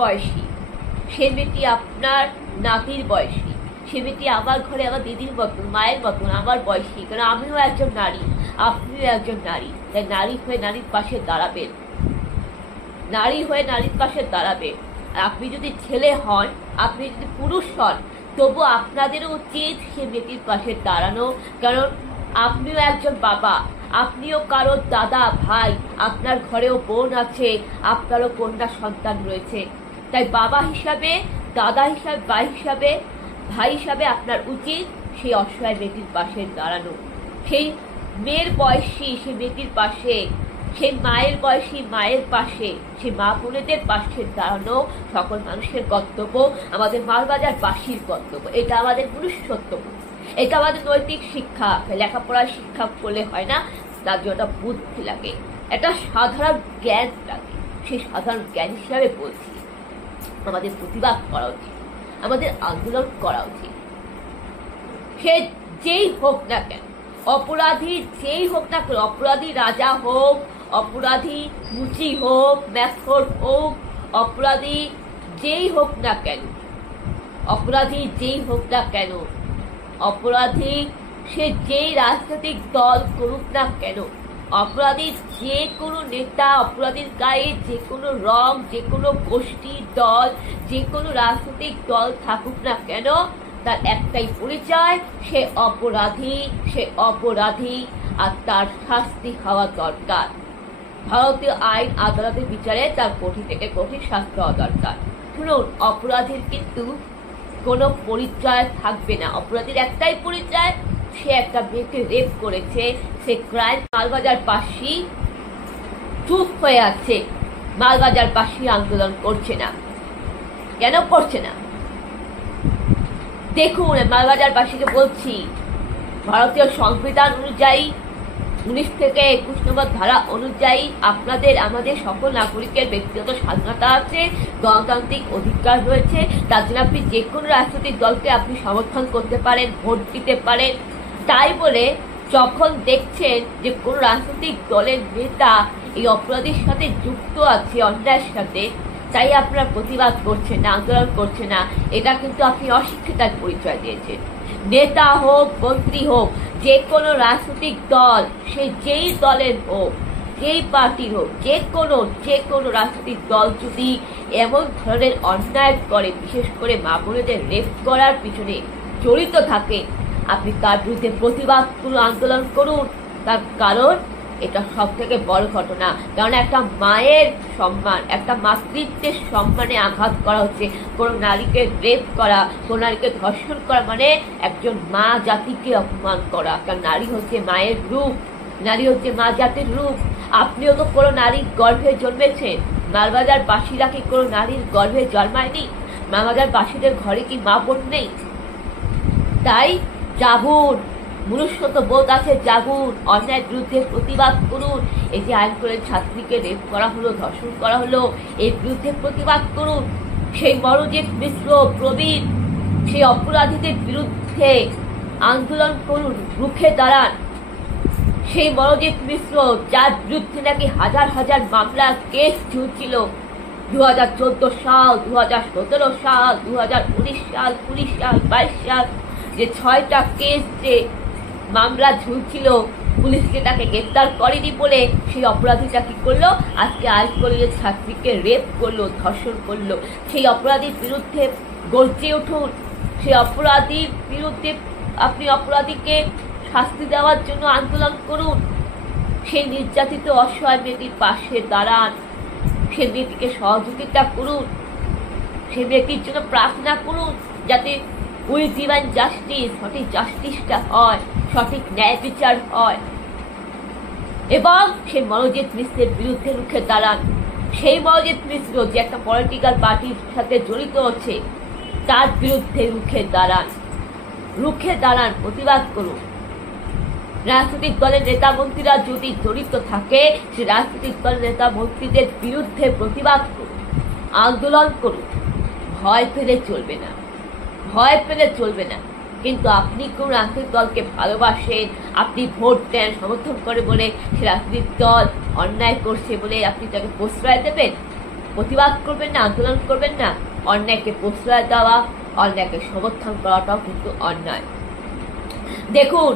বয়সী, সে মেয়েটি আপনার নাতির বয়সী, সে মেয়েটি আমার ঘরে আমার দিদির মতন, মায়ের মতন, আমার বয়সী। কারণ আমিও একজন নারী, আপনিও একজন নারী। তাই নারী হয়ে নারীর পাশে দাঁড়াবেন, নারী হয়ে নারীর পাশে দাঁড়াবে। আর আপনি যদি ছেলে হন, আপনি যদি পুরুষ হন, তবু আপনাদেরও উচিত সে মেয়েটির পাশে দাঁড়ানো। কারণ আপনিও একজন বাবা, আপনিও কারো দাদা, ভাই, আপনার ঘরেও বোন আছে, আপনারও কন্যা সন্তান রয়েছে। তাই বাবা হিসাবে, দাদা হিসাবে, ভাই হিসাবে আপনার উচিত সেই অসহায় মেয়েটির পাশে দাঁড়ানো। সেই মেয়ের বয়সী সে মেয়েটির পাশে, সেই মায়ের বয়সী মায়ের পাশে, সেই মা বোনেদের পাশে দাঁড়ানো সকল মানুষের কর্তব্য, আমাদের মালবাজারবাসীর কর্তব্য। এটা আমাদের মনুষ্যত্ব, এটা আমাদের নৈতিক শিক্ষা। লেখাপড়ার শিক্ষা করলে হয় না, তার জন্য একটা বুদ্ধি লাগে, একটা সাধারণ জ্ঞান লাগে। সেই সাধারণ জ্ঞান হিসাবে বলছি, আমাদের প্রতিবাদ করা উচিত, আমাদের আন্দোলন করা উচিত। সে যেই হোক না কেন, অপরাধী যেই হোক না কেন, অপরাধী রাজা হোক, অপরাধী মুচি হোক, ম্যাথর হোক, অপরাধী যেই হোক না কেন, অপরাধী যেই হোক না কেন, অপরাধী সে যেই রাজনৈতিক দল করুক না কেন, অপরাধী যে কোনো নেতা, অপরাধীর গায়ে যে কোনো রং, যে কোনো গোষ্ঠী, দল, যে কোনো রাজনৈতিক দল থাকুক না কেন, তার একটাই পরিচয়, সে অপরাধী, সে অপরাধী, আর তার শাস্তি হওয়া দরকার। ভারতীয় আইন আদালতের বিচারে তার কঠিন থেকে কঠিন শাস্তি হওয়া দরকার। শুনুন, অপরাধীর কিন্তু কোনো পরিচয় থাকবে না। অপরাধীর একটাই পরিচয়, সে একটা মেয়েকে রেপ করেছে, সে ক্রাইম। মালবাজারবাসী চুপ হয়ে আছে, মালবাজারবাসী আন্দোলন করছে না। কেন করছে না? দেখুন, মালবাজারবাসীকে বলছি, ভারতীয় সংবিধান অনুযায়ী 19 থেকে 21 নম্বর ধারা অনুযায়ী আপনাদের, আমাদের সকল নাগরিকের ব্যক্তিগত স্বাধীনতা আছে, গণতান্ত্রিক অধিকার রয়েছে। তার জন্য আপনি যে কোনো রাজনৈতিক দলকে আপনি সমর্থন করতে পারেন, ভোট দিতে পারেন। তাই বলে যখন দেখছেন যে কোনো রাজনৈতিক দলের নেতা এই অপরাধীর সাথে যুক্ত আছে, অন্যায়ের সাথে, তাই আপনারা প্রতিবাদ করছেন না, আন্দোলন করছে না, এটা কিন্তু আপনি অশিক্ষিতার পরিচয় দিয়েছেন। নেতা হোক, মন্ত্রী হোক, যে কোনো রাজনৈতিক দল, সে যেই দলের হোক, যেই পার্টির হোক, যে কোনো রাজনৈতিক দল যদি এমন ধরনের অন্যায় করে, বিশেষ করে মা বোনেদের রেপ করার পিছনে জড়িত থাকে, আপনি তার বিরুদ্ধে প্রতিবাদ করুন, আন্দোলন করুন। তার কারণ এটা সব থেকে বড় ঘটনা। কারণ একটা মায়ের সম্মান, একটা মাতৃত্বের সম্মানে আঘাত করা হচ্ছে। কোন নারীকে রেপ করা, কোন নারীকে ধর্ষণ করা মানে একজন মা জাতিকে অপমান করা। কারণ নারী হচ্ছে মায়ের রূপ, নারী হচ্ছে মা জাতির রূপ। আপনিও তো কোনো নারীর গর্ভে জন্মেছেন। মালবাজারবাসীরা কি কোনো নারীর গর্ভে জন্মায়নি? মালবাজারবাসীদের ঘরে কি মা বোন নেই? তাই জাগুন, মনুষ্যত্ব বোধ আছে, জাগুন, অন্যায়ের বিরুদ্ধে প্রতিবাদ করুন। এই যে আইন করে ছাত্রীকে রেপ করা হলো, ধর্ষণ করা হলো, এর বিরুদ্ধে প্রতিবাদ করুন। সেই মরজিৎ মিশ্র, প্রবীণ, সেই অপরাধীদের বিরুদ্ধে আন্দোলন করুন, রুখে দাঁড়ান। সেই মরজিৎ মিশ্র, যার বিরুদ্ধে নাকি হাজার হাজার মামলা, কেস ঝুলছিল 2014 সাল, 2017 সাল, 2019 সাল, 20 সাল, 22 সাল, যে 6টা কেস যে মামলা ঝুলছিল, পুলিশকে তাকে গ্রেপ্তার করেনি বলে সেই অপরাধীটা কি করলো? আজকে আইন কলেজের ছাত্রীকে রেপ করলো, ধর্ষণ করলো। সেই অপরাধীর বিরুদ্ধে গর্জে উঠুন। সেই অপরাধীর বিরুদ্ধে আপনি অপরাধীকে শাস্তি দেওয়ার জন্য আন্দোলন করুন। সেই নির্যাতিত অসহায় মেয়েটির পাশে দাঁড়ান, সে মেয়েটিকে সহযোগিতা করুন, সে মেয়েটির জন্য প্রার্থনা করুন যাতে উইল ডিভাইন জাস্টিস, সঠিক জাস্টিসটা হয়, সঠিক ন্যায় বিচার হয়। এবং সেই মরজিৎ মিশ্রের বিরুদ্ধে রুখে দাঁড়ান। সেই মরজিৎ মিশ্র যে একটা পলিটিক্যাল পার্টির সাথে জড়িত আছে, তার বিরুদ্ধে রুখে দাঁড়ান, রুখে দাঁড়ান, প্রতিবাদ করুন। রাজনৈতিক দলের নেতা মন্ত্রীরা যদি জড়িত থাকে, সে রাজনৈতিক দলের নেতা মন্ত্রীদের বিরুদ্ধে প্রতিবাদ করুন, আন্দোলন করুন। ভয় পেলে চলবে না, ভয় পেলে চলবে না। কিন্তু আপনি কোন রাজনৈতিক দলকে ভালোবাসেন, আপনি ভোট দেন, সমর্থন করে বলে সে রাজনৈতিক দল অন্যায় করছে বলে আপনি তাকে প্রশ্রয় দেবেন? প্রতিবাদ করবেন না, আন্দোলন করবেন না, অন্যায়কে প্রশ্রয় দেওয়া, অন্যায়কে সমর্থন করাটাও কিন্তু অন্যায়। দেখুন